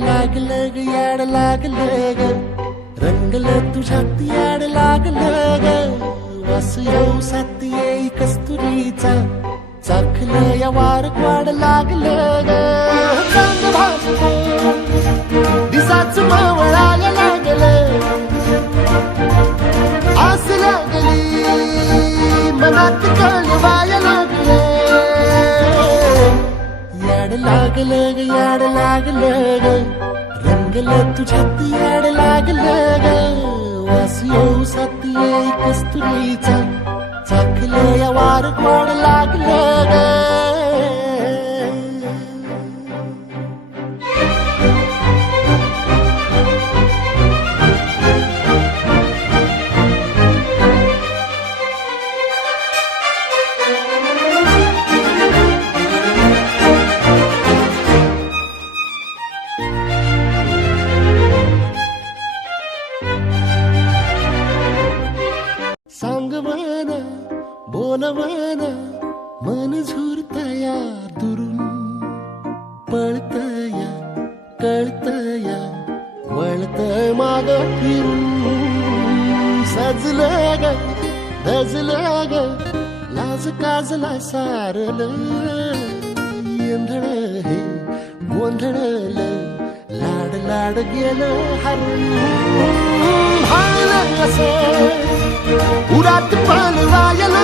लागलं ग याड लागलं ग रंगलं तुझ्यात याड लागलं ग वास येऊ साथ येई कस्तुरीचा चाखलं या वार वाड लागलं ग चांग भासलं दिसाच मावळायला लागलं आस लागली मनात कळवायला लागलं याड लागलं ग याड लागलं ग रंगलं तुझ्यात याड लागलं ग वास येऊ साथ येई कस्तुरीचा चाखलं या वार गोड लागलं ग सांगवना बोलवना मन झुरतया दुरून पळतया कळतया वळतय माग फिरून सजलं ग धजलं ग लाज काजला सारलं येंधळ हे गोंधळल लाड लाड गेलं हरून भाळलं असं उरात पालवायला